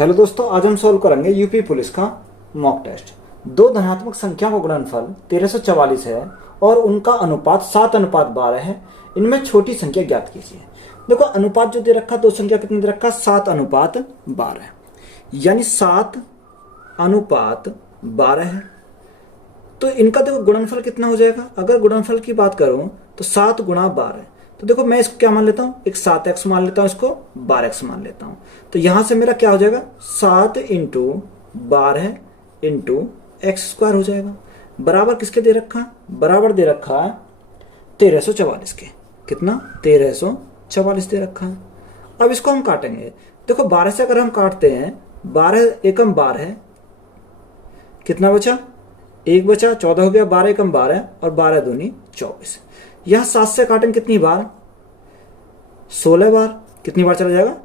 Hello दोस्तों, आज हम सॉल्व करेंगे यूपी पुलिस का मॉक टेस्ट। दो धनात्मक संख्या का गुणनफल 1344 है और उनका अनुपात 7:12 है। इनमें छोटी संख्या ज्ञात कीजिए। देखो, अनुपात जो दे रखा, दो संख्या कितने दे रखा, 7:12, यानी 7:12 है। तो इनका देखो गुणनफल कितना हो जाएगा। अगर गुणनफल की बात करूं तो 7 गुणा 12। तो देखो, मैं इसको क्या मान लेता हूं, एक 7x मान लेता हूं, इसको 12x मान लेता हूं। तो यहां से मेरा क्या हो जाएगा, 7 इंटू 12 इंटू x² हो जाएगा। बराबर किसके दे रखा, बराबर दे रखा 1344 के। कितना, 1344 दे रखा है। अब इसको हम काटेंगे। देखो, 12 से अगर हम काटते हैं, 12 एकम 12, कितना बचा, 1 बचा, 14 हो गया, 12 एकम 12 और 12 दूनी 24। यहां 7 से काटेंगे कितनी बार, 16 बार। कितनी बार चला जाएगा,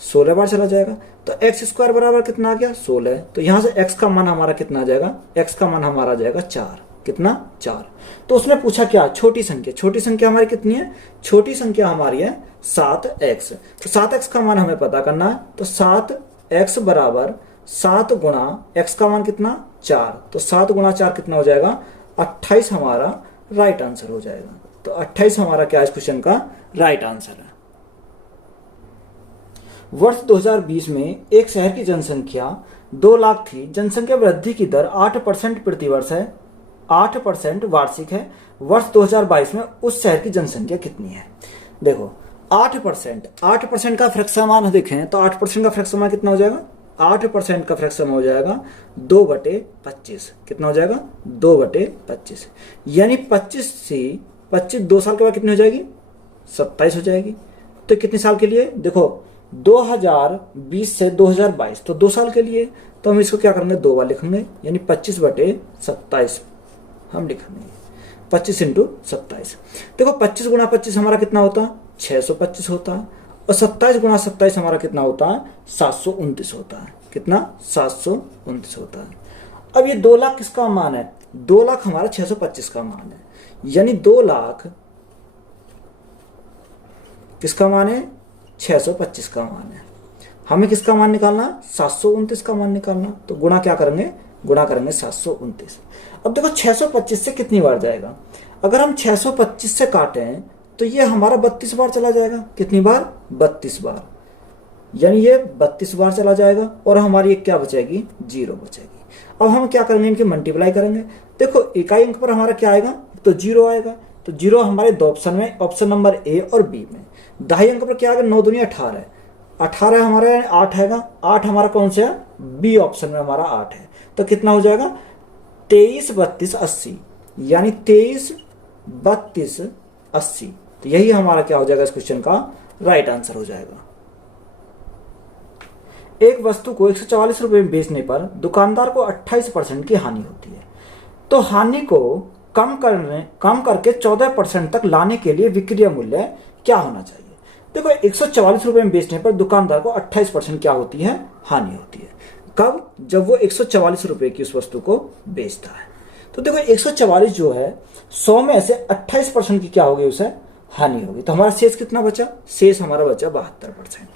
16 बार चला जाएगा। तो x² बराबर कितना आ गया, 16। तो यहां से x का मान हमारा कितना आ जाएगा, x का मान हमारा आ जाएगा 4। कितना, 4। तो उसने पूछा क्या, छोटी संख्या। छोटी संख्या हमारी कितनी है, छोटी संख्या हमारी है 7x। तो 7x का मान हमें पता करना है। तो 7x बराबर 7 गुणा x का मान कितना, 4। तो 7 गुणा 4 कितना हो जाएगा, 28 हमारा राइट आंसर हो जाएगा। तो 28 हमारा क्या इस क्वेश्चन का राइट आंसर है। वर्ष 2020 में एक शहर की जनसंख्या 2 लाख थी। जनसंख्या वृद्धि की दर 8% प्रतिवर्ष है, 8% वार्षिक है। वर्ष 2022 में उस शहर की जनसंख्या कितनी है। देखो, 8% का फ्रैक्शन देखें तो 8% का फ्रैक्शन कितना हो जाएगा, 8% का फ्रैक्शन हो जाएगा 2/25। कितना हो जाएगा, 2/25। यानी 25 से 25 2 साल के बाद कितनी हो जाएगी, 27 हो जाएगी। तो कितने साल के लिए, देखो 2020 से 2022, तो 2 साल के लिए। तो हम इसको क्या करेंगे, 2 बार लिखेंगे, यानी 25/27 हम लिखेंगे, 25 इंटू 27। देखो, 25 गुणा 25 हमारा कितना होता है, 625 होता है। और 27 गुणा 27 हमारा कितना होता है, 729 होता है। कितना, 729 होता है। अब ये 2 लाख किसका मान है, 2 लाख हमारा 625 का मान है। यानी 2 लाख किसका मान है, 625 का मान है। हमें किसका मान निकालना, 729 का मान निकालना। तो गुणा क्या करेंगे, गुणा करेंगे 729। अब देखो, 625 से कितनी बार जाएगा। अगर हम 625 से काटें तो ये हमारा 32 बार चला जाएगा। कितनी बार, 32 बार। यानी ये 32 बार चला जाएगा और हमारी एक क्या बचेगी, 0 बचेगी। अब हम क्या करेंगे, इनकी मल्टीप्लाई करेंगे। देखो, इकाई अंक पर हमारा क्या आएगा, तो 0 आएगा। तो 0 हमारे 2 ऑप्शन में, ऑप्शन नंबर ए और बी में। दहाई अंक पर क्या आएगा, 9 दूनी 18, 18 हमारा 8 आएगा। 8 हमारा कौन सा है, बी ऑप्शन में हमारा 8 है। तो कितना हो जाएगा, 23 32 80, यानी 23 32 80। तो यही हमारा क्या हो जाएगा, इस क्वेश्चन का राइट आंसर हो जाएगा। एक वस्तु को 144 रुपए में बेचने पर दुकानदार को 28% की हानि होती है। तो हानि को कम करके 14% तक लाने के लिए विक्रय मूल्य क्या होना चाहिए। देखो, 144 रुपए में बेचने पर दुकानदार को 28% क्या होती है, हानि होती है। कब, जब वो 144 रुपए की उस वस्तु को बेचता है। तो देखो, 144 जो है, 100 में से 28% की क्या होगी, उसे हानि होगी। तो हमारा शेष कितना बचा, शेष हमारा बचा 72%।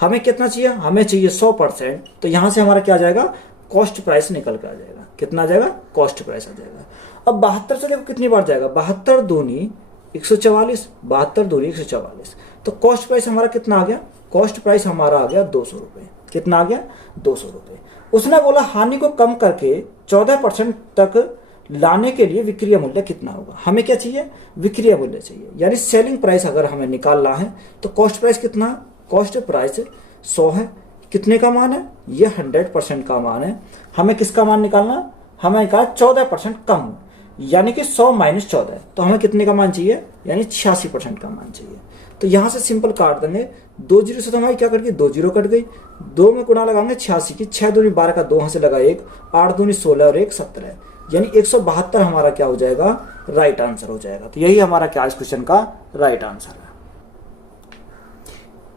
हमें कितना चाहिए, हमें चाहिए 100%। तो यहां से हमारा क्या आ जाएगा, कॉस्ट प्राइस निकल कर आ जाएगा। कितना आ जाएगा, कॉस्ट प्राइस आ जाएगा। अब 72 से देखो कितनी बार जाएगा, 72 दूनी 144, 72 दूनी 144। तो कॉस्ट प्राइस हमारा कितना आ गया, कॉस्ट प्राइस हमारा आ गया 200 रुपए। कितना आ गया, 200 रुपए। उसने बोला हानि को कम करके 14% तक लाने के लिए विक्रय मूल्य कितना होगा। हमें क्या चाहिए, विक्रय मूल्य चाहिए, यानी सेलिंग प्राइस अगर हमें निकालना है। तो कॉस्ट प्राइस कितना, कॉस्ट प्राइस 100 है। कितने का मान है, ये 100% का मान है। हमें किसका मान निकालना, हमें निकाला 14% कम, यानी कि 100 माइनस 14। तो हमें कितने का मान चाहिए, यानी 86% का मान चाहिए। तो यहां से सिंपल काट देंगे, 2 जीरो से तो हमारी क्या कट गई, 2 जीरो कट गई। 2 में गुणा लगाएंगे 86 की, 6 दूनी 12 का 2 हाथ से लगा 1, 8 दूनी 16 और 1 17, यानी 172 हमारा क्या हो जाएगा, राइट आंसर हो जाएगा। तो यही हमारा क्या इस क्वेश्चन का राइट आंसर है।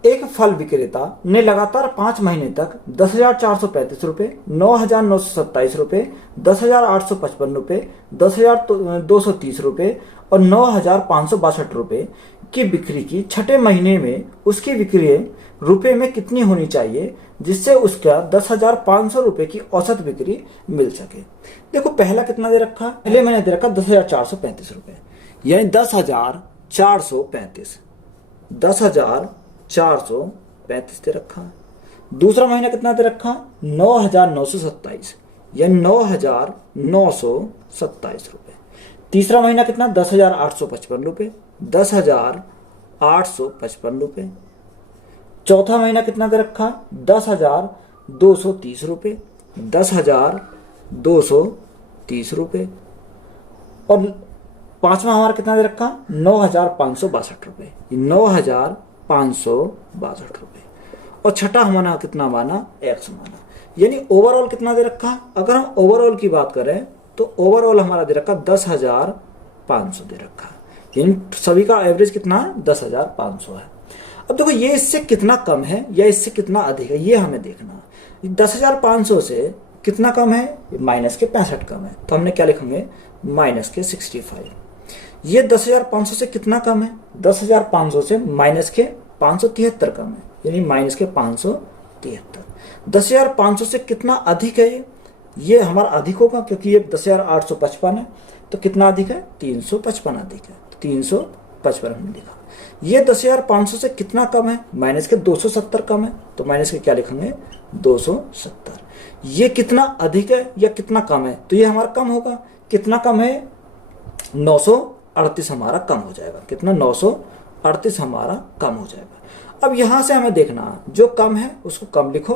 एक फल विक्रेता ने लगातार 5 महीने तक 10,435 रुपए, 9,927 रुपए, 10,855 रुपए, 10,230 रुपए और 9,562 रुपए की बिक्री की छठे महीने में उसकी बिक्री रुपए में कितनी होनी चाहिए जिससे उसका 10,500 रुपए की औसत बिक्री मिल सके। देखो पहला कितना दे रखा, पहले मैंने दे रखा 10,435 रुपए, यानी 10,435 10,435 दे रखा। दूसरा महीना कितना दे रखा, 9,927, यानी 9,927 रुपए। तीसरा महीना कितना, 10,855 रुपए, 10,855 रुपए। चौथा महीना कितना दे रखा, 10,230 रुपए, 10,230 रुपए। और पांचवा हमारा कितना दे रखा, 9,562 रुपए, 9,562 रुपए। और छठा हमारा कितना माना, एक्स माना। यानी ओवरऑल कितना दे रखा, अगर हम ओवरऑल की बात करें तो ओवरऑल हमारा दे रखा 10,500 दे रखा, यानी सभी का एवरेज कितना है, 10,500 है। अब देखो ये इससे कितना कम है या इससे कितना अधिक है, ये हमें देखना है। 10,500 से कितना कम है, माइनस के 65 कम है, तो हमने क्या लिखेंगे, माइनस के 65। ये 10,500 से कितना कम है, 10,500 से माइनस के 573 कम है, यानी माइनस के 573। 10,500 से कितना अधिक है, ये हमारा अधिक होगा क्योंकि ये 10,855 है, तो कितना अधिक है, 355 अधिक है, तो 355 हमने लिखा। ये 10,500 से कितना कम है, माइनस के 270 कम है, तो माइनस के क्या लिखेंगे, 270। ये कितना अधिक है या कितना कम है, तो ये हमारा कम होगा, कितना कम है, 938 हमारा कम हो जाएगा, कितना, 938 हमारा कम हो जाएगा। अब यहां से हमें देखना जो कम है उसको कम लिखो।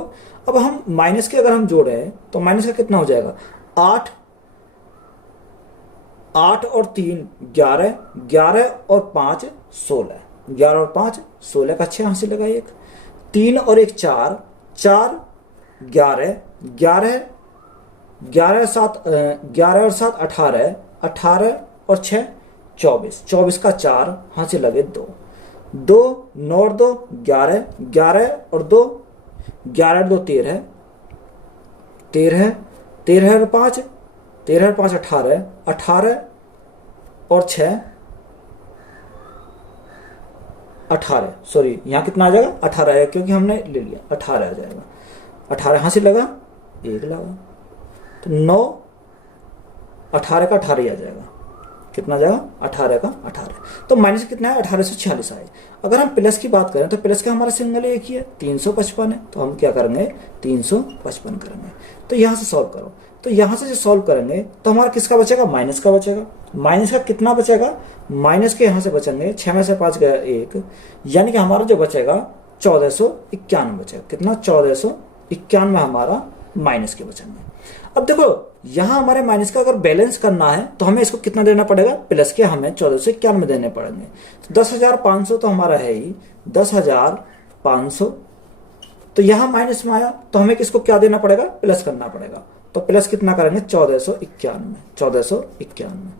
अब हम माइनस के अगर हम जोड़े तो माइनस का कितना हो जाएगा, 8 और 3 11, 11 और 5 16, 11 और 5 16 का 6 हासिल लगा, 1 3 और 1 4, 4 11, 11 11 7 11 और 7 18, 18 और 6 24, 24 का 4 हासिल लगे 2, 2 9 और 2 11, 11 और 2 11 और 2 13, 13 13 और 5 13 और 5 18, 18 और 6 18, सॉरी यहाँ कितना आ जाएगा, 18 है क्योंकि हमने ले लिया, 18 आ जाएगा, 18 यहाँ से लगा 1 लगा, तो 9 18 का 18 आ जाएगा, कितना जाएगा, 18 का 18। तो माइनस कितना है, 1846 आए। अगर हम प्लस की बात करें तो प्लस का हमारा सिंगल एक ही है, 355 है, तो हम क्या करेंगे, 355 करेंगे। तो यहाँ से सॉल्व करो, तो यहाँ से जो सॉल्व करेंगे तो हमारा किसका बचेगा, माइनस का बचेगा। माइनस का कितना बचेगा, माइनस के यहाँ से बचेंगे 6 में से 5 गया 1, यानी कि हमारा जो बचेगा 1491 बचेगा, कितना, 1491 हमारा माइनस के बचेंगे। अब देखो यहां हमारे माइनस का अगर बैलेंस करना है तो हमें इसको कितना देना पड़ेगा, प्लस के हमें 1491 देने पड़ेंगे। तो 10,500 तो हमारा है ही, 10,500, तो यहां माइनस में आया तो हमें किसको क्या देना पड़ेगा, प्लस करना पड़ेगा। तो प्लस कितना करेंगे, 1491, 1491।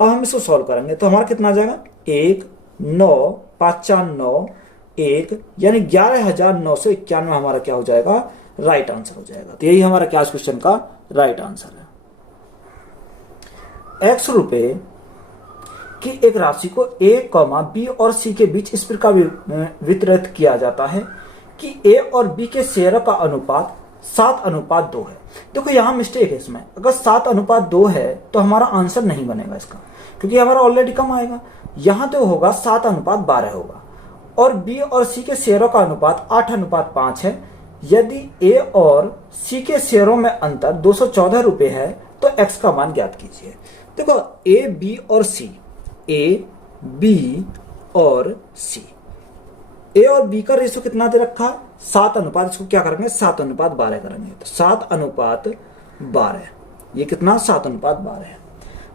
अब हम इसको सॉल्व करेंगे तो हमारा कितना आ जाएगा, 1 9 5 4 9 1, यानी 11,991 हमारा क्या हो जाएगा, राइट आंसर हो जाएगा। तो यही हमारा क्या क्वेश्चन का राइट आंसर है। x रुपए की एक राशि को a, b और c के बीच इस प्रकार वितरित किया जाता है कि a और b के शेयरों का अनुपात 7:2 है। देखो यहाँ मिस्टेक है इसमें, अगर 7:2 है तो हमारा आंसर नहीं बनेगा इसका, क्योंकि हमारा ऑलरेडी कम आएगा। यहाँ तो होगा 7:12 होगा, और b और c के शेयरों का अनुपात 8:5 है। यदि a और c के शेयरों में अंतर 214 रुपए है तो x का मान ज्ञात कीजिए। देखो a, b और c, a, b और c, a और b का रेशो कितना दे रखा, 7:, इसको क्या करेंगे, 7:12 करेंगे, तो 7:12, ये कितना, 7:12 है।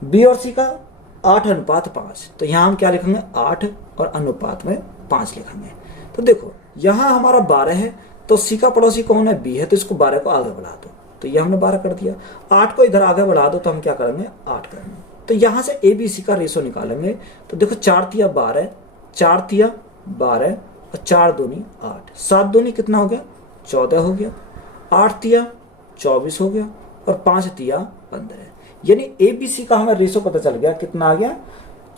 b और c का 8:5, तो यहां हम क्या लिखेंगे, 8 और अनुपात में 5 लिखेंगे। तो देखो यहां हमारा 12 है, तो सी का पड़ोसी कौन है, बी है, तो इसको 12 को आगे बढ़ा दो, तो ये हमने 12 कर दिया। 8 को इधर आगे बढ़ा दो तो हम क्या करेंगे, 8 करेंगे। तो यहां से ए बी सी का रेशो निकालेंगे, तो देखो 4 तिया 12, 4 तिया 12 और 4 दूनी 8, 7 दूनी कितना हो गया, 14 हो गया, 8 तिया 24 हो गया, और 5 तिया 15, यानी ए बी सी का हमें रेशो पता चल गया, कितना आ गया,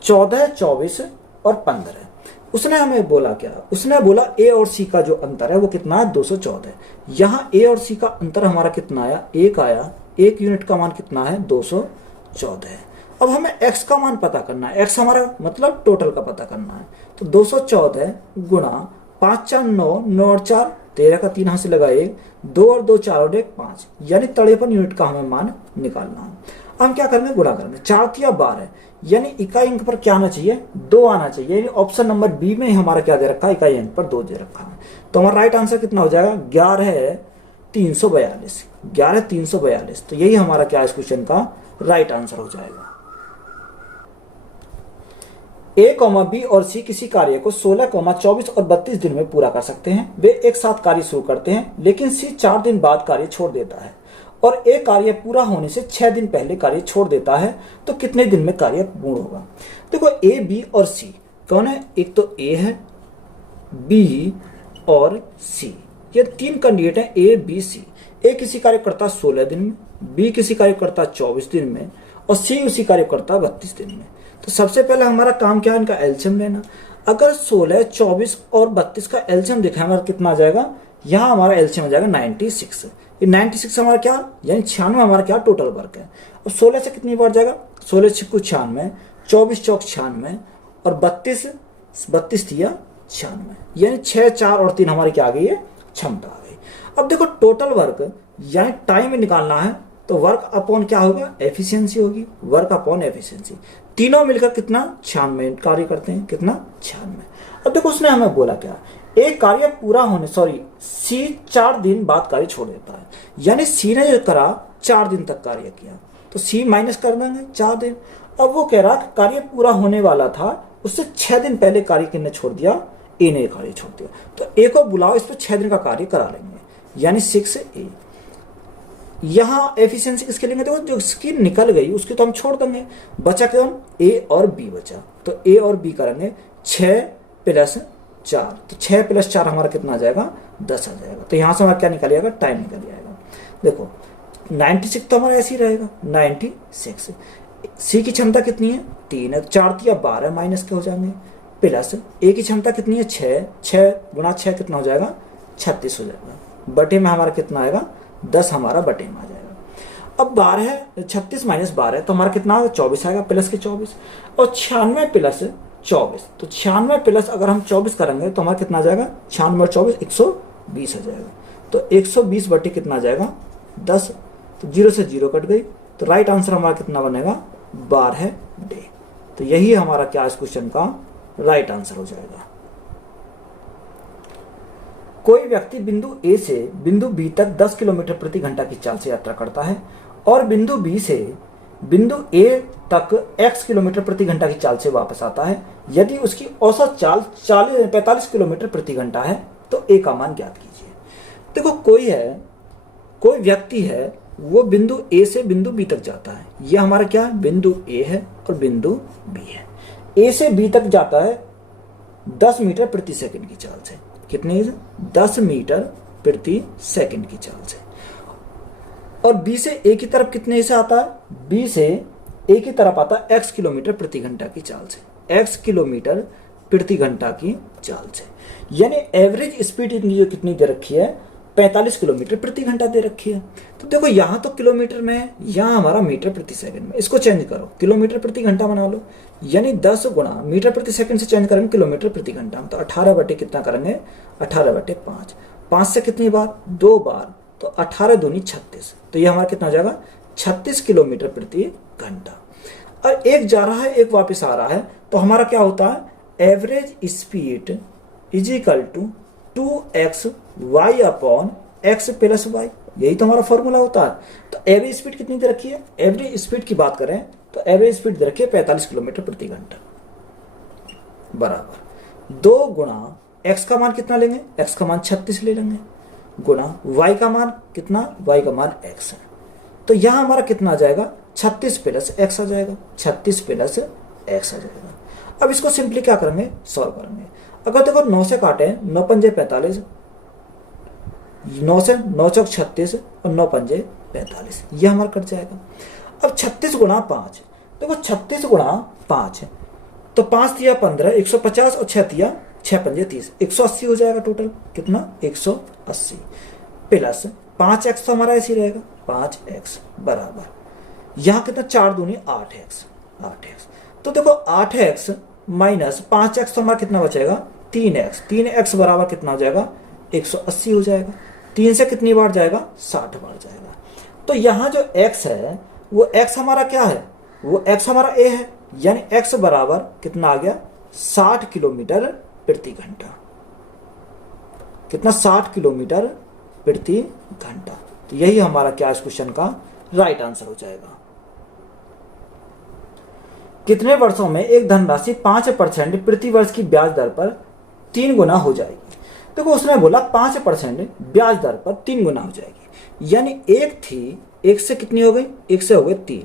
14, 24 और 15। उसने हमें बोला क्या, उसने बोला ए और सी का जो अंतर है वो कितना है 214। यहाँ ए और सी का अंतर हमारा कितना आया, 1 आया, 1 यूनिट का मान कितना है 214 है। अब हमें x का मान पता करना है, x हमारा मतलब टोटल का पता करना है। तो 214 गुणा 5 4 9, 9 और 4 13 का 3 हाथ से लगा 1, 2 और 2 4 और 1 5, यानी 53 यूनिट का हमें मान निकालना है। हम क्या करेंगे, गुणा करेंगे, 4 तिया 12, यानी इकाई अंक पर क्या आना चाहिए, 2 आना चाहिए। यानी ऑप्शन नंबर बी में हमारा क्या दे रखा है, इकाई अंक पर 2 दे रखा है। तो हमारा राइट आंसर कितना हो जाएगा, 11,342, 11,342। तो यही हमारा क्या इस क्वेश्चन का राइट आंसर हो जाएगा। ए, बी और सी किसी कार्य को 16, 24 और 32 दिन में पूरा कर सकते हैं। वे एक साथ कार्य शुरू करते हैं, लेकिन सी 4 दिन बाद कार्य छोड़ देता है और ए कार्य पूरा होने से 6 दिन पहले कार्य छोड़ देता है। तो कितने दिन में कार्य पूर्ण होगा। देखो ए, बी और सी कौन है, एक तो ए है, बी और सी, ये 3 कैंडिडेट हैं, ए बी सी। ए किसी कार्य करता 16 दिन में, बी किसी कार्य करता 24 दिन में और सी उसी कार्य करता 32 दिन में। तो सबसे पहले हमारा काम क्या है, इनका एलसीएम लेना। अगर 16, 24 और 32 का एलसीएम देखा हमारा कितना आ जाएगा, यहाँ हमारा एलसीएम हो जाएगा 96। ये 96 हमारा क्या, यानी 96 हमारा क्या टोटल वर्क है। और 16 से कितनी बार जाएगा, 16 छिक्कू 96, 24 चौक 96 और 32 दिया 96, यानी 6, 4 और 3 हमारी क्या आ गई है, क्षमता आ गई। अब देखो टोटल वर्क यानी टाइम में निकालना है, तो वर्क अपॉन क्या होगा, एफिशिएंसी होगी, वर्क अपॉन एफिशिएंसी। तीनों मिलकर कितना 96 कार्य करते हैं, कितना 96। अब देखो उसने हमें बोला क्या, एक कार्य पूरा होने सी 4 दिन बाद कार्य छोड़ देता है, यानी सी ने जो करा 4 दिन तक कार्य किया, तो सी माइनस कर देंगे 4 दिन। अब वो कह रहा कार्य पूरा होने वाला था, उससे 6 दिन पहले कार्य किसने छोड़ दिया, ए ने कार्य छोड़ दिया। तो ए को बुलाओ, इस पर 6 दिन का कार्य करा लेंगे, यानी 6A। यहाँ एफिशिएंसी किसके लेंगे, देखो जो इसकी निकल गई उसकी तो हम छोड़ देंगे, बचा कौन, ए और बी बचा। तो ए और बी करेंगे 6 + 4, तो 6 + 4 हमारा कितना आ जाएगा, 10 आ जाएगा। तो यहाँ से हमारा क्या निकल जाएगा, टाइम निकल जाएगा। देखो 96 तो हमारा ऐसे ही रहेगा, 96। सी की क्षमता कितनी है, 3 है, 4 तिया 12 माइनस के हो जाएंगे, प्लस ए की क्षमता कितनी है, 6, 6 गुणा 6 कितना हो जाएगा, 36 हो जाएगा। बटे में हमारा कितना आएगा, 10 हमारा बटे में आ जाएगा। अब 12 है, 36 - 12 तो हमारा कितना आएगा, 24 आएगा, प्लस के 24 और 96 + 24। तो 96 प्लस अगर हम 24 करेंगे तो हमारा कितना आ जाएगा, 96 और 24 120 आ जाएगा। तो 120 बटे कितना आ जाएगा, 10। तो 0 से 0 कट गई, तो राइट आंसर हमारा कितना बनेगा, 12 डे। तो यही हमारा क्या इस क्वेश्चन का राइट आंसर हो जाएगा। कोई व्यक्ति बिंदु ए से बिंदु बी तक 10 किलोमीटर प्रति घंटा की चाल से यात्रा करता है और बिंदु बी से बिंदु ए तक x किलोमीटर प्रति घंटा की चाल से वापस आता है। यदि उसकी औसत चाल 45 किलोमीटर प्रति घंटा है तो ए का मान ज्ञात कीजिए। देखो कोई व्यक्ति है, वो बिंदु ए से बिंदु बी तक जाता है। ये हमारा क्या है, बिंदु ए है और बिंदु बी है। ए से बी तक जाता है 10 मीटर प्रति सेकंड की चाल से। कितनी, 10 मीटर प्रति सेकंड की चाल से। और बी से ए की तरफ कितने से आता है, बी से ए की तरफ आता है x किलोमीटर प्रति घंटा की चाल से, x किलोमीटर प्रति घंटा की चाल से। यानी एवरेज स्पीड इनकी जो कितनी दे रखी है, 45 किलोमीटर प्रति घंटा दे रखी है। तो देखो यहाँ तो किलोमीटर में है, यहाँ हमारा मीटर प्रति सेकंड में। इसको चेंज करो, किलोमीटर प्रति घंटा बना लो, यानी 10 गुणा मीटर प्रति सेकंड से चेंज करेंगे किलोमीटर प्रति घंटा। तो 18 बटे कितना करेंगे, 18 बटे 5। 5 से कितनी बार, 2 बार, तो 18 दूनी 36। तो ये हमारा कितना हो जाएगा, 36 किलोमीटर प्रति घंटा। और एक जा रहा है, एक वापस आ रहा है, तो हमारा क्या होता है, average speed = 2x y upon x + y। यही तो हमारा फॉर्मूला होता है। तो एवरेज स्पीड कितनी दे रखी है, एवरेज स्पीड की बात करें तो एवरेज स्पीड दे रखी है 45 किलोमीटर प्रति घंटा, बराबर 2 गुणा x का मान कितना लेंगे, x का मान 36 ले लेंगे, गुणा y का मान कितना, y का मान x है। तो यहां हमारा कितना आ जाएगा, 36 + x आ जाएगा, 36 + x आ जाएगा। अब इसको सिंपली क्या करेंगे, सॉल्व करेंगे। अगर देखो 9 से काटे, 9 पंजे 45, 9 से 9 चौक 36 और 9 पंजे 45, ये हमारा कट जाएगा। अब 36 गुणा 5, देखो 36 गुणा 5 तो 5 तिया 15, 150 और 6 तिया 6 पंजे 30, 180 हो जाएगा टोटल। कितना? 180 प्लस 5x तो हमारा ऐसे ही रहेगा, 5x बराबर यहाँ कितना 4 दूनी 8x। तो देखो 8x माइनस 5x तो हमारा कितना बचेगा 3x। 3x बराबर कितना हो जाएगा 180 हो जाएगा। 3 से कितनी बार जाएगा 60 बार जाएगा। तो यहाँ जो x है वो x हमारा क्या है, वो x हमारा a है, यानी x बराबर कितना आ गया 60 किलोमीटर प्रति घंटा। कितना? 60 किलोमीटर प्रति घंटा। तो यही हमारा क्या इस क्वेश्चन का राइट आंसर हो जाएगा। कितने वर्षों में एक धनराशि 5% प्रति वर्ष की ब्याज दर पर 3 गुना हो जाएगी? देखो उसने बोला 5% ब्याज दर पर 3 गुना हो जाएगी, यानी एक थी, एक से कितनी हो गई, एक से हो गई 3,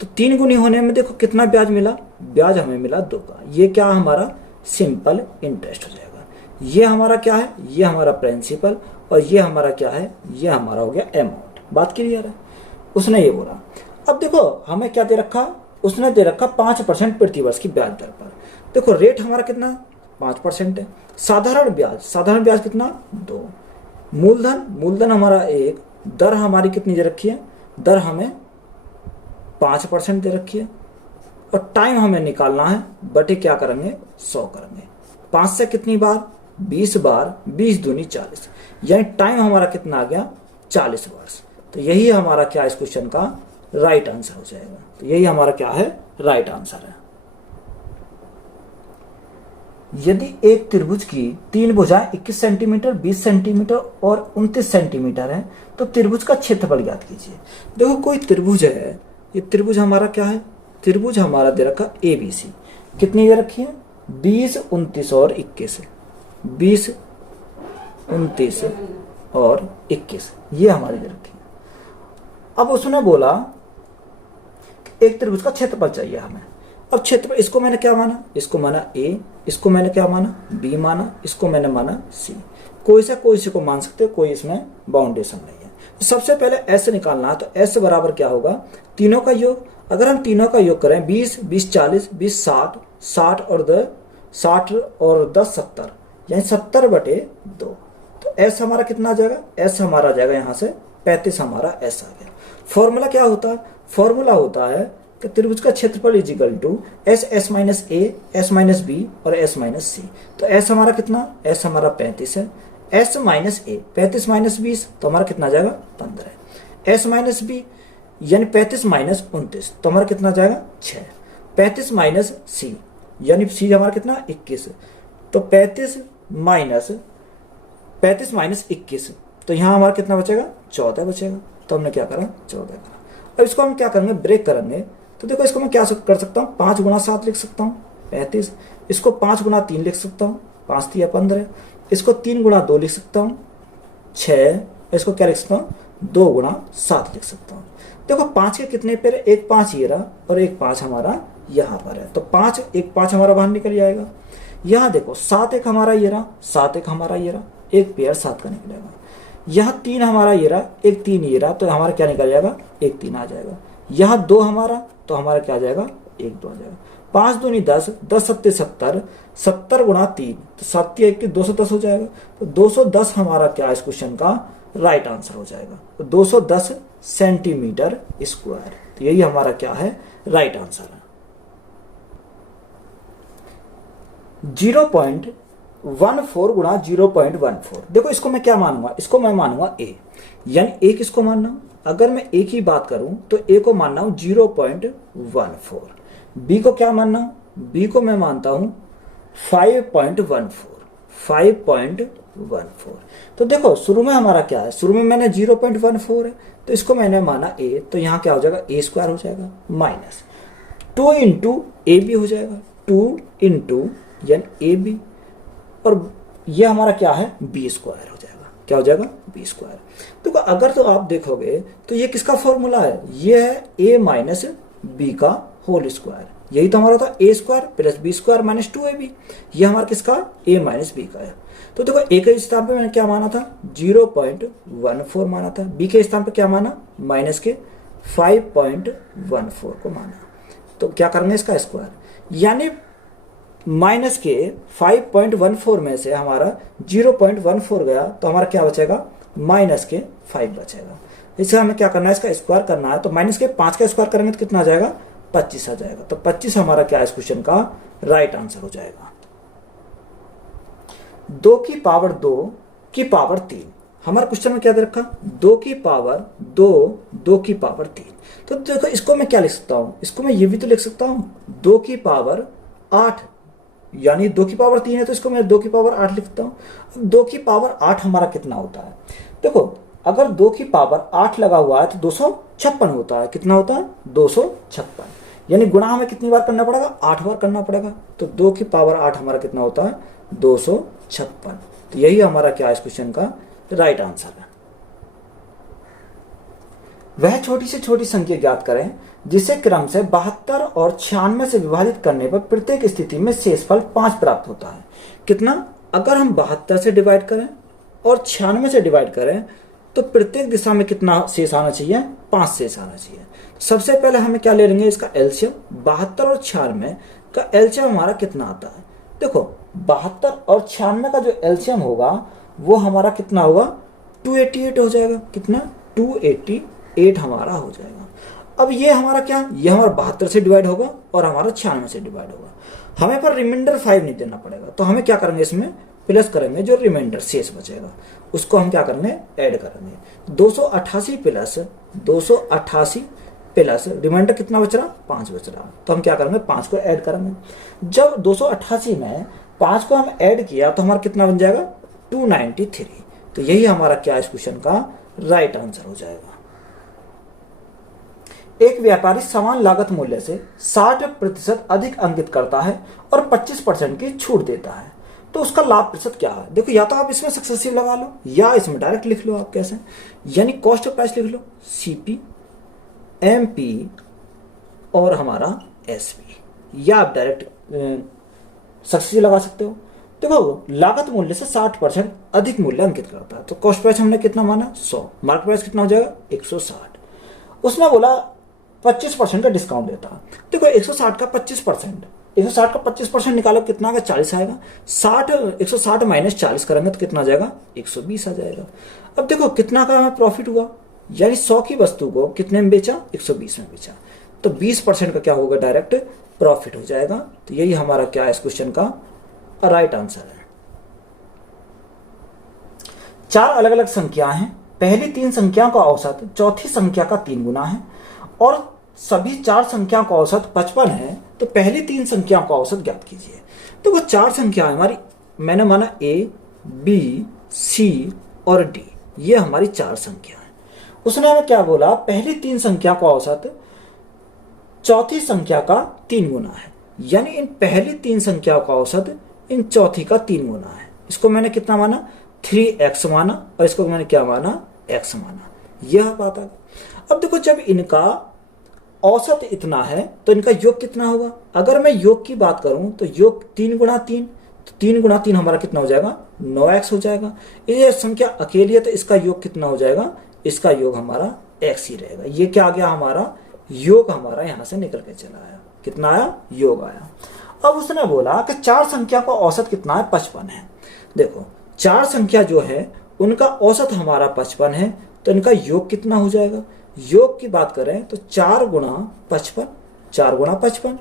तो 3 गुनी होने में देखो कितना ब्याज मिला, ब्याज हमें मिला 2 का। ये क्या हमारा सिंपल इंटरेस्ट हो जाएगा। ये हमारा क्या है, ये हमारा प्रिंसिपल, और ये हमारा क्या है, ये हमारा हो गया अमाउंट। बात क्लियर है? उसने ये बोला। अब देखो हमें क्या दे रखा, उसने दे रखा 5% प्रति वर्ष की ब्याज दर पर। देखो रेट हमारा कितना 5% है। साधारण ब्याज कितना 2। मूलधन हमारा 1, दर हमारी कितनी दे रखी है, दर हमें 5% दे रखी है, और टाइम हमें निकालना है, बटे क्या करेंगे 100 करेंगे। 5 से कितनी बार 20 बार, 20 दूनी 40, यानी टाइम हमारा कितना आ गया 40 वर्ष। तो यही हमारा क्या इस क्वेश्चन का राइट आंसर हो जाएगा। तो यही हमारा क्या है राइट आंसर है। यदि एक त्रिभुज की 3 भुजाएं 21 सेंटीमीटर, 20 सेंटीमीटर और 29 सेंटीमीटर है, तो त्रिभुज का क्षेत्रफल ज्ञात कीजिए। देखो कोई त्रिभुज है, ये त्रिभुज हमारा क्या है, त्रिभुज हमारा दे रखा ABC। कितनी दे रखी है 20, 29 और 21, 20, 29 और 21, ये हमारी दे रखी है। अब उसने बोला एक त्रिभुज का क्षेत्रफल चाहिए हमें। अब क्षेत्रफल, इसको मैंने क्या माना, इसको माना A, इसको मैंने क्या माना B माना, इसको मैंने माना C। कोई से को मान सकते, कोई इसमें बाउंडेशन नहीं है। तो सबसे पहले S निकालना है, तो S बराबर क्या होगा तीनों का योग। अगर हम तीनों का योग करें 20, 20 40, 20 60, 60 और 10 70, यानी 70/2। तो S हमारा कितना आ जाएगा, S हमारा आ जाएगा यहाँ से 35, हमारा S आ गया। फॉर्मूला क्या होता है, फॉर्मूला होता है कि त्रिभुज का क्षेत्रफल is equal to S minus A, S minus B और S माइनस C। तो S हमारा कितना, S हमारा 35 है, S माइनस A 35 माइनस 20, तो हमारा कितना आ जाएगा 15। S माइनस B यानी 35 माइनस 29, तो हमारा कितना आ जाएगा 6। 35 माइनस C यानी C हमारा कितना 21, तो 35 माइनस 21, तो यहाँ हमारा कितना बचेगा 14 बचेगा। तो हमने क्या करा 14 करा। अब इसको हम क्या करेंगे ब्रेक करेंगे। तो देखो इसको मैं क्या कर सकता हूँ 5 गुना 7 लिख सकता हूँ 35, इसको 5 गुना 3 लिख सकता हूँ 5 तिया 15, इसको 3 गुना 2 लिख सकता हूँ 6, इसको क्या लिख सकता हूँ 2 गुना 7 लिख सकता हूँ। देखो 5 के कितने पेड़, एक 5 ये रहा और एक 5 हमारा यहाँ पर है, तो 5 एक 5 हमारा बाहर निकल जाएगा। यहाँ देखो 7 एक हमारा ये रहा, 7 एक हमारा ये रहा, एक पेयर 7 का निकलेगा। यहाँ 3 हमारा ये रहा, एक 3 ये रहा, तो हमारा क्या निकल जाएगा 1 3 आ जाएगा। यहाँ 2 हमारा, तो हमारा क्या आ जाएगा 1 2 आ जाएगा। 5 दूनी 10, 10 सत्ते 70, 70 गुना 3, तो 7 1 210 हो जाएगा। तो 210 हमारा क्या इस क्वेश्चन का राइट आंसर हो जाएगा। तो 210 सेंटीमीटर स्क्वायर, तो यही हमारा क्या है राइट आंसर है। 0.14 गुणा 0.14, देखो इसको मैं क्या मानूंगा, इसको मैं मानूंगा A, यानी A किसको मानना हूं, अगर मैं A की बात करूं तो A को मानना हूं 0.14। B को क्या मानना हूं, B को मैं मानता हूं 5.14। तो देखो शुरू में हमारा क्या है, शुरू में मैंने 0.14 है, तो इसको मैंने माना A, तो यहाँ क्या हो जाएगा A स्क्वायर हो जाएगा माइनस 2 इंटू AB हो जाएगा, 2 इंटू यानी AB, और ये हमारा क्या है B स्क्वायर हो जाएगा। क्या हो जाएगा B स्क्वायर। तो अगर तो आप देखोगे तो ये किसका फॉर्मूला है, ये है A माइनस B का होल स्क्वायर। यही तो हमारा था A square plus B square minus 2AB, ये हमारा किसका A माइनस B का है। तो देखो A के स्थान पे मैंने क्या माना था 0.14 माना था, B के स्थान पे क्या माना माइनस के 5.14 को माना। तो क्या करेंगे इसका स्क्वायर, यानी माइनस के 5.14 में से हमारा 0.14 गया तो हमारा क्या बचेगा, माइनस के 5 बचेगा। इसे हमें क्या करना है, इसका स्क्वायर करना है। तो माइनस के 5 का स्क्वायर करेंगे तो कितना आ जाएगा, 25 आ जाएगा। तो 25 हमारा क्या इस क्वेश्चन का राइट आंसर हो जाएगा। 2 की पावर 2 की पावर 3, हमारे क्वेश्चन में क्या दे रखा, 2 की पावर 2, 2 की पावर 3। तो देखो इसको मैं क्या लिख सकता हूं, इसको मैं ये भी तो लिख सकता हूं 2 की पावर 8, यानी 2 की पावर 3 है तो इसको मैं 2 की पावर 8 लिखता हूं। 2 की पावर 8 हमारा कितना होता है, देखो अगर 2 की पावर 8 लगा हुआ है तो 256 होता है। कितना होता है, 256, यानी गुणा हमें कितनी बार करना पड़ेगा, 8 बार करना पड़ेगा। तो 2 की पावर 8 हमारा कितना होता है, 256। तो यही हमारा क्या इस क्वेश्चन का राइट आंसर है। वह छोटी से छोटी संख्या ज्ञात करें जिसे क्रम से 72 और 96 से विभाजित करने पर प्रत्येक स्थिति में शेषफल 5 प्राप्त होता है। कितना, अगर हम 72 से डिवाइड करें और 96 से डिवाइड करें तो प्रत्येक दिशा में कितना शेष आना चाहिए, 5 शेष आना चाहिए। सबसे पहले हमें क्या ले लेंगे, इसका एलसीएम। 72 और 96 का एलसीएम हमारा कितना आता है, देखो 72 और 96 का जो एलसीएम होगा वो हमारा कितना होगा, 288 हो जाएगा। कितना, 288 हमारा हो जाएगा। अब ये हमारा क्या, ये हमारा 72 से डिवाइड होगा और हमारा 96 से डिवाइड होगा। हमें पर रिमाइंडर 5 नहीं देना पड़ेगा, तो हमें क्या करेंगे, इसमें प्लस करेंगे, जो रिमाइंडर शेष बचेगा उसको हम क्या करेंगे, ऐड करेंगे। 288 प्लस 288 प्लस रिमाइंडर कितना बच रहा, 5 बच रहा, तो हम क्या करेंगे, 5 को ऐड करेंगे। जब 288 में 5 को हम ऐड किया तो हमारा कितना बन जाएगा, 293। तो यही हमारा क्या इस क्वेश्चन का राइट आंसर हो जाएगा। एक व्यापारी समान लागत मूल्य से 60% अधिक अंकित करता है और 25% की छूट देता है, तो उसका लाभ प्रतिशत क्या है। देखो या तो आप इसमें सक्सेसिव लगा लो या इसमें डायरेक्ट लिख लो आप, कैसे, यानी कॉस्ट ऑफ प्राइस लिख लो, सीपी, एमपी और हमारा एसपी, या आप डायरेक्ट सक्सेसिव लगा सकते हो। देखो लागत मूल्य से 60% अधिक मूल्य अंकित करता है, तो कॉस्ट प्राइस हमने कितना माना, 100, मार्केट प्राइस कितना हो जाएगा, 160। उसने बोला 25% का डिस्काउंट देता है। देखो 160 का 25%, 160 का 25% निकालो कितना आएगा, 40 आएगा। 160 माइनस 40 करेंगे तो कितना आ जाएगा, 120 आ जाएगा। अब देखो कितना का हमें प्रॉफिट हुआ, यानी 100 की वस्तु को कितने में बेचा, 120 में बेचा, तो 20% का क्या होगा, डायरेक्ट प्रॉफिट हो जाएगा। तो यही हमारा क्या है इस क्वेश्चन का राइट आंसर है। 4 अलग अलग संख्याएं हैं, पहली 3 संख्याओं का औसत चौथी संख्या का 3 गुना है और सभी 4 संख्याओं का औसत 55 है, तो पहली 3 संख्याओं का औसत ज्ञात कीजिए। तो वो 4 संख्याएं हमारी, मैंने माना ए, बी, सी और डी, ये हमारी 4 संख्या है। उसने हमें क्या बोला, पहली 3 संख्या का औसत चौथी संख्या का 3 गुना है, यानी इन पहली 3 संख्याओं का औसत इन चौथी का 3 गुना है। इसको मैंने कितना माना, 3x माना, और इसको मैंने क्या माना, x माना, यह बात है। अब देखो जब इनका औसत इतना है तो इनका योग कितना होगा। अगर मैं योग की बात करूं तो योग 3 गुणा 3, तो 3 गुणा 3 हमारा कितना हो जाएगा, 9x हो जाएगा। ये संख्या अकेली है तो इसका योग कितना हो जाएगा, इसका योग हमारा x ही रहेगा। ये क्या आ गया, हमारा योग हमारा यहां से निकल के चला आया, कितना आया, योग आया। अब उसने बोला कि 4 संख्या का औसत कितना है, 55 है। देखो 4 संख्या जो है उनका औसत हमारा 55 है, तो इनका योग कितना हो जाएगा। योग की बात करें तो 4 गुणा 55, 4 गुणा 55,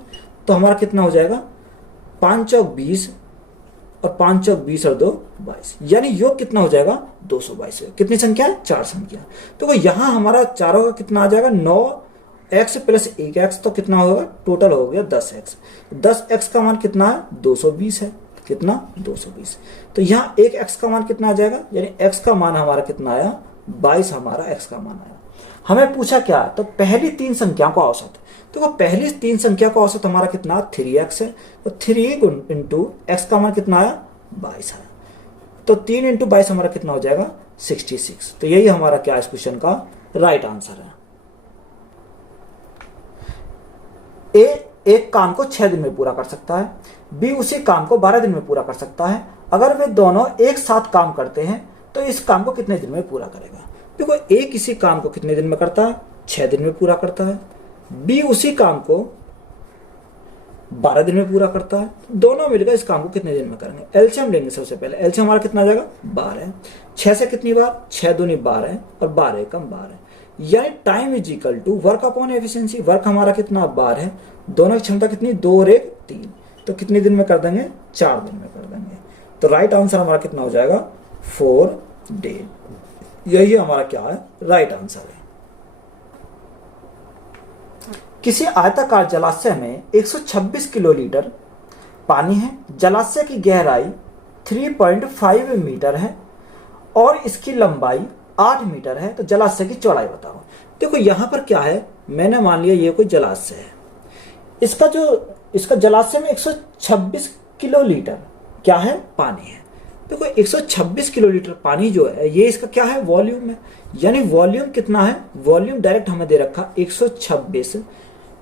तो हमारा कितना हो जाएगा, 5 चौक 20 और 5 चौक 20 और 2 22, यानी योग कितना हो जाएगा, 222। कितनी संख्या है, 4 संख्या। तो यहाँ हमारा चारों का कितना आ जाएगा, 9x प्लस 1x, तो कितना होगा, टोटल हो गया 10x। 10x का मान कितना है, 220 है, कितना, 220। तो यहाँ 1x का मान कितना आ जाएगा, यानी x का मान हमारा कितना आया, 22 हमारा x का मान आया। हमें पूछा क्या, तो पहली 3 संख्याओं का औसत। तो पहली 3 संख्या का औसत हमारा कितना, 3x है, तो 3 इंटू x का मान कितना आया, 22 आया, तो 3 इंटू 22 हमारा कितना हो जाएगा, 66। तो यही हमारा क्या इस क्वेश्चन का राइट आंसर है। ए एक काम को 6 दिन में पूरा कर सकता है, बी उसी काम को 12 दिन में पूरा कर सकता है। अगर वे दोनों एक साथ काम करते हैं तो इस काम को कितने दिन में पूरा करेगा। देखो ए किसी काम को कितने दिन में करता है, 6 दिन में पूरा करता है। बी उसी काम को 12 दिन में पूरा करता है। दोनों मिलकर इस काम को कितने दिन में करेंगे? एलसीएम लेंगे सबसे पहले। एलसीएम हमारा कितना आ जाएगा? 12। 6 से कितनी बार? 6 दूनी 12 और 12 कम 12, यानी time is equal to work upon efficiency. Work हमारा कितना? 12 है। दोनों की क्षमता कितनी? 2 और 1 3। तो कितने दिन में कर देंगे? 4 दिन में कर देंगे। तो राइट आंसर हमारा कितना हो जाएगा? 4 डे। यही हमारा क्या है? राइट आंसर है। किसी आयताकार जलाशय में 126 किलोलीटर पानी है। जलाशय की गहराई 3.5 मीटर है और इसकी लंबाई 8 मीटर है। तो जलाशय की चौड़ाई बताओ। देखो यहां पर क्या है, मैंने मान लिया ये कोई जलाशय है। इसका जलाशय में 126 किलोलीटर क्या है? पानी है। देखो 126 किलोलीटर पानी जो है ये इसका क्या है? वॉल्यूम है। यानी वॉल्यूम कितना है? वॉल्यूम डायरेक्ट हमें दे रखा 126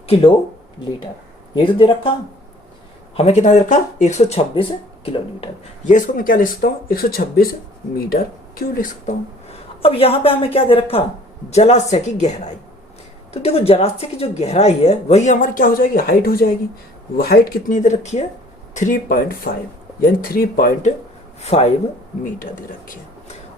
किलोलीटर, ये तो दे रखा हमें। कितना दे रखा? 126 किलोलीटर। ये इसको मैं क्या लिख सकता हूँ? 126 मीटर क्यों लिख सकता हूँ। अब यहाँ पे हमें क्या दे रखा? जलाशय की गहराई। तो देखो जलाशय की जो गहराई है वही हमारी क्या हो जाएगी? हाइट हो जाएगी। वो हाइट कितनी दे रखी है? 3.5, यानी 3.5 मीटर दे रखी है।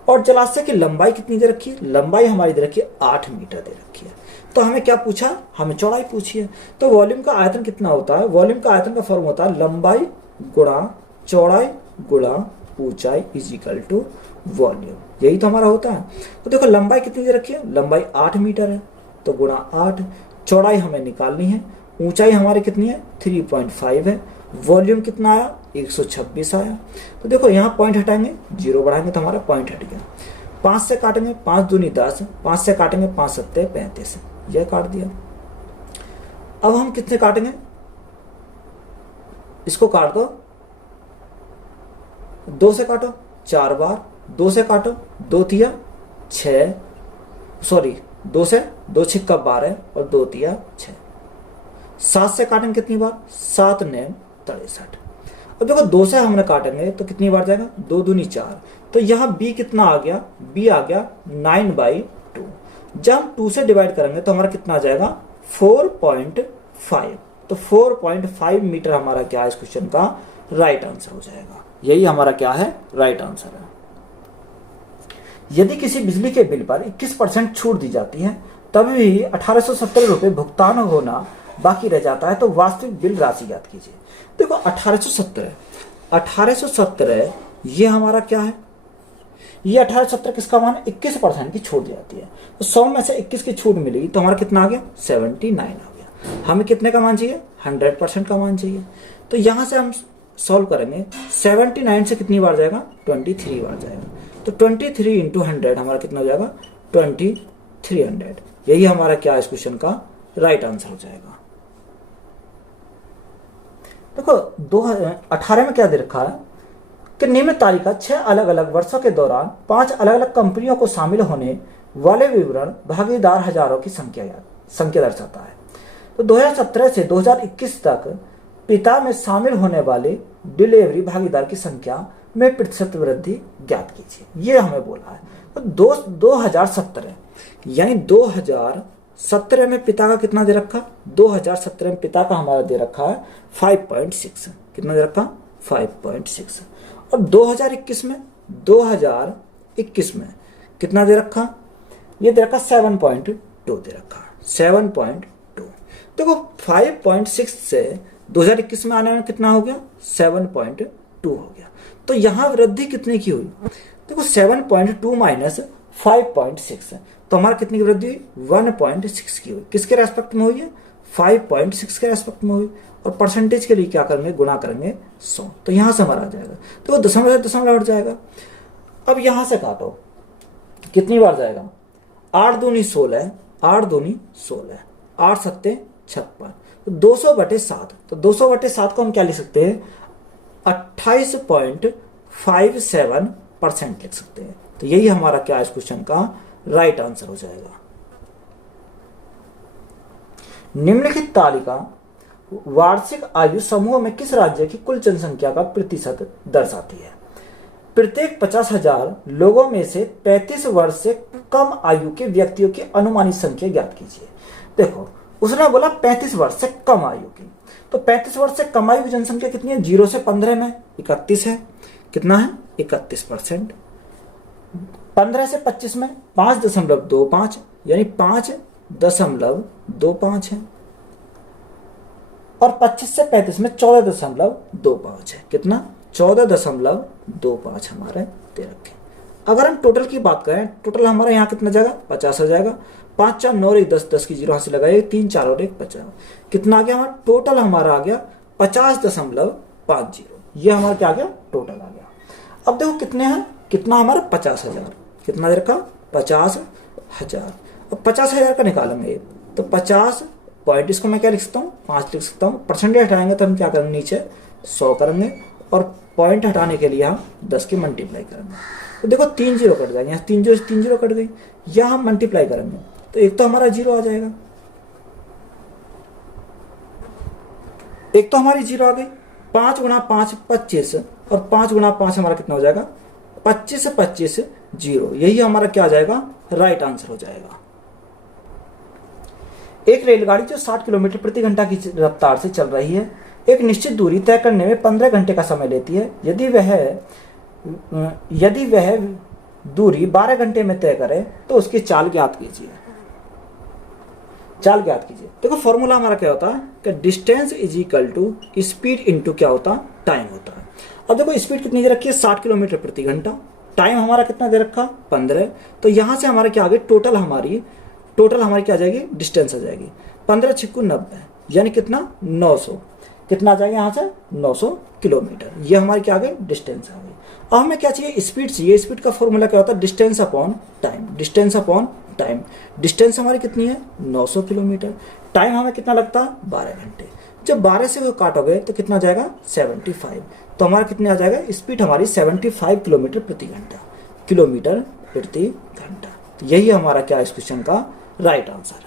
और जलाशय की लंबाई कितनी दे रखी है? लंबाई हमारी दे रखी है 8 मीटर दे रखी है। तो हमें क्या पूछा? हमें चौड़ाई पूछी है। तो वॉल्यूम का आयतन कितना होता है? वॉल्यूम का आयतन का फॉर्म होता है लंबाई गुणा चौड़ाई गुणा ऊंचाई इज इक्वल टू वॉल्यूम। यही तो हमारा होता है। तो देखो लंबाई कितनी दे रखी है? लंबाई 8 मीटर है, तो गुणा 8। चौड़ाई हमें निकालनी है। ऊंचाई हमारी कितनी है? 3.5 है। वॉल्यूम कितना आया? 126 आया। तो देखो यहाँ पॉइंट हटाएंगे, 0 बढ़ाएंगे तो हमारा पॉइंट हट गया। 5 से काटेंगे, 5 दूनी 10, 5 से काटेंगे 5 सत्ते 35, यह काट दिया। अब हम कितने काटेंगे? इसको काट दो, 2 से काटो 4 बार, 2 से काटो 2 तिया 6, सॉरी 2 से 2 छिक्का 12 और 2 तिया 6। 7 से काटेंगे कितनी बार? 7 ने 63। अब देखो 2 से हमने काटेंगे तो कितनी बार जाएगा? 2 दूनी 4। तो यहाँ b कितना आ गया? b आ गया 9/2। जब हम 2 से डिवाइड करेंगे तो हमारा कितना आ जाएगा? 4.5। तो 4.5 मीटर हमारा क्या है इस क्वेश्चन का राइट आंसर हो जाएगा। यही हमारा क्या है? राइट आंसर है। यदि किसी बिजली के बिल पर 21% छूट दी जाती है तब भी 1870 रुपये भुगतान होना बाकी रह जाता है, तो वास्तविक बिल राशि ज्ञात कीजिए। देखो 1870 ये हमारा क्या है? ये 1870 किसका मान? 21% की छूट दी जाती है। तो 100 में से 21 की छूट मिलेगी तो हमारा कितना आ गया? 79 आ गया। हमें कितने का मान चाहिए? 100% का मान चाहिए। तो यहां से हम सॉल्व करेंगे। 79 से कितनी बार जाएगा? 23 बार जाएगा। तो 23 इंटू 100 हमारा कितना हो जाएगा? 2300। यही हमारा क्या है इस क्वेश्चन का राइट आंसर हो जाएगा। देखो 2018 में क्या दे रखा है कि निम्न तालिका 6 अलग अलग वर्षों के दौरान 5 अलग अलग कंपनियों को शामिल होने वाले विवरण भागीदार हजारों की संख्या दर्शाता है। तो 2017 से 2021 तक पिता में शामिल होने वाले डिलीवरी भागीदार की संख्या में प्रतिशत वृद्धि ज्ञात कीजिए। ये हमें बोला है। तो 2017 यानी 2017 में पिता का कितना दे रखा? 2017 में पिता का हमारा दे रखा है 5.6। कितना दे रखा? 5.6। और 2021 में कितना दे रखा? ये दे रखा 7.2 दे रखा 7.2। देखो 5.6 से 2021 में आने में कितना हो गया? 7.2 हो गया। तो यहां वृद्धि कितने की हुई? देखो 7.2 माइनस 5.6 तो हमारा कितनी की वृद्धि हुई? 1.6 की हुई। किसके रेस्पेक्ट में हुई है? 5.6 के रेस्पेक्ट में हुई। और परसेंटेज के लिए क्या करेंगे? गुणा करेंगे 100। तो यहां से हमारा आ जाएगा। तो दशमलव हट जाएगा। अब यहां से काटो, कितनी बार जाएगा? 8 दूनी 16, 8 दूनी 16, 8 सत्ते 56। तो 200/7। तो 200/7 को हम क्या लिख सकते हैं? 28.57% लिख सकते हैं। तो यही हमारा क्या है इस क्वेश्चन का राइट आंसर हो जाएगा। निम्नलिखित तालिका वार्षिक आयु समूह में किस राज्य की कुल जनसंख्या का प्रतिशत दर्शाती है? प्रत्येक 50,000 लोगों में से 35 वर्ष से कम आयु के व्यक्तियों की अनुमानित संख्या ज्ञात कीजिए। देखो उसने बोला 35 वर्ष से कम आयु की। तो 35 वर्ष से कम आयु की जनसंख्या कितनी है? 0 से 15 में 31 है। कितना है? 31%। 15 से 25 में 5.25 यानी 5.25 है। और 25 से 35 में 14.25 है। कितना? 14.25 हमारे दे रखे। अगर हम टोटल की बात करें, टोटल हमारा यहाँ कितना जाएगा? 50 हो जाएगा। 5 4 9 1 10, 10 की 0 हाथ से लगाइए, 3 4 और 1 50। कितना आ गया हमारा? टोटल हमारा आ गया 50.50। ये हमारा क्या आ गया? टोटल आ गया। अब देखो कितने हैं? कितना हमारा? 50,000। कितना दे रखा? 50,000। अब 50,000 का निकालेंगे तो 50 पॉइंट, इसको मैं क्या लिख सकता हूँ? 5 लिख सकता हूँ। परसेंटेज हटाएंगे तो हम क्या करेंगे? नीचे 100 करेंगे और पॉइंट हटाने के लिए हम 10 की मल्टीप्लाई करेंगे। तो देखो 3 0 कट जाएंगे, यहाँ 3 0 से 3 0 कट गई। यहाँ हम मल्टीप्लाई करेंगे तो एक तो हमारा 0 आ जाएगा, एक तो हमारी 0 आ गई। 5 गुणा 5 25 और 5 गुणा 5 हमारा कितना हो जाएगा? 25 से 25 0। यही हमारा क्या आ जाएगा? राइट आंसर हो जाएगा। एक रेलगाड़ी जो 60 किलोमीटर प्रति घंटा की रफ्तार से चल रही है, एक निश्चित दूरी तय करने में 15 घंटे का समय लेती है। यदि वह दूरी 12 घंटे में तय करे तो उसकी चाल ज्ञात कीजिए। चाल ज्ञात कीजिए। देखो फॉर्मूला हमारा क्या होता है कि distance is equal to speed into क्या होता है? टाइम होता है। अब देखो स्पीड कितनी दे रखी है? 60 किलोमीटर प्रति घंटा। टाइम हमारा कितना दे रखा? 15। तो यहां से हमारा क्या आ गया? टोटल हमारी क्या आ जाएगी? डिस्टेंस आ जाएगी। 15 छिक्कू 90 यानी कितना? 900। कितना आ जाएगा यहाँ से? 900 किलोमीटर। ये हमारी क्या आ गई? डिस्टेंस आ गई। अब हमें क्या चाहिए? स्पीड चाहिए। स्पीड का फॉर्मूला क्या होता है? Distance upon time. Distance upon time. Distance हमारी कितनी है? 900 किलोमीटर। टाइम हमें कितना लगता है? 12 घंटे। जब 12 से वो काटोगे तो कितना आ जाएगा? 75। तो हमारा कितने आ जाएगा? स्पीड हमारी 75 किलोमीटर प्रति घंटा। किलोमीटर प्रति घंटा। तो यही हमारा क्या इस क्वेश्चन का राइट आंसर है।